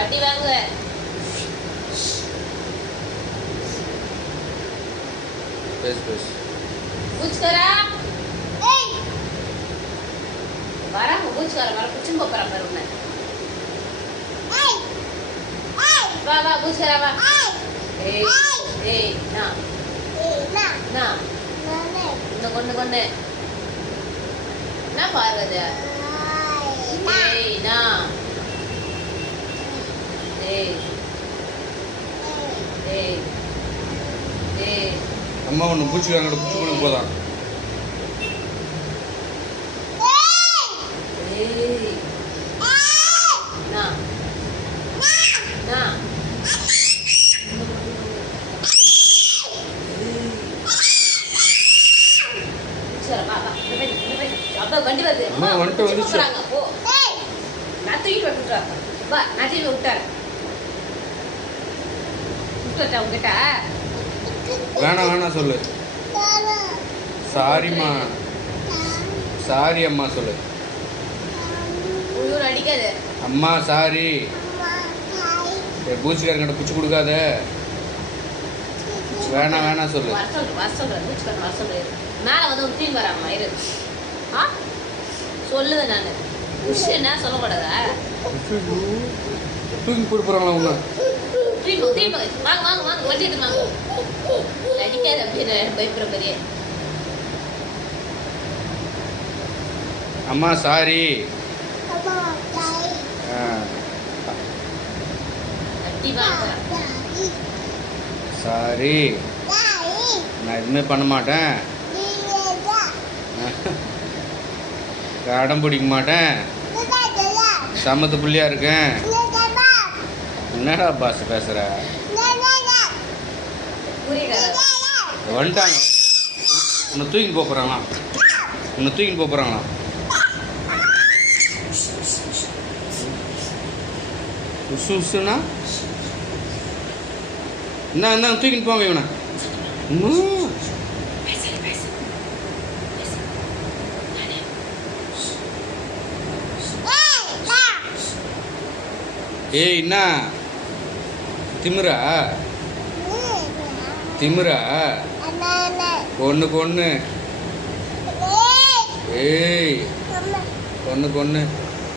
அடி வாங்குவ. பேசு. பூச்கரா. ஏய். வரா பூச்கரா வர குச்சிம் போறா பாரு உன்னை. ஏய். ஏய். வா பூச்கரா வா. ஏய். ஏய் நா. நா. கொண்டு. என்ன பாருது? ஏய் நா. ஏய். ஏய். ஏய். அம்மா ஒன்று பூச்சிக்காரங்களோட பூச்சி கொடுக்க போதான். வண்டி வருது. வந்துட்டு வந்துச்சு. நான் தூக்கிட்டு வந்துட்டேன். வா நான் தூக்கி விட்டுறேன். உங்ககிட்ட வேணாம் சொல்லு. சாரிம்மா. சாரி அம்மா சொல்லு. அடிக்காது அம்மா சாரி. பூச்சிக்காரங்கிட்ட பூச்சி கொடுக்காத. வேணாம் சொல்லு. மேல வந்து தூக்கி வராமா இரு. சொல்லுவேன் நான். விஷயம் என்ன சொல்லக்கூடாதா? தூக்கி போட்டு போறாங்களா உங்க? வாங்க வண்டிட்டு வாங்க. அடிக்காது அப்படின்னு பயப்படுற பெரிய. அம்மா சாரி. சாரி. நான் எதுவுமே பண்ண மாட்டேன். அடம் பிடிக்க மாட்டேன். சமத்து புள்ளியா இருக்கேன். என்னடா பாஸ் பேசுற? வந்துட்டாங்க. உன்னை தூக்கின்னு போகிறாங்களா? உசுனா என்ன தூக்கின்னு போங்க இவனை. ஏய் என்ன திமிரா பொண்ணு. ஏய் பொண்ணு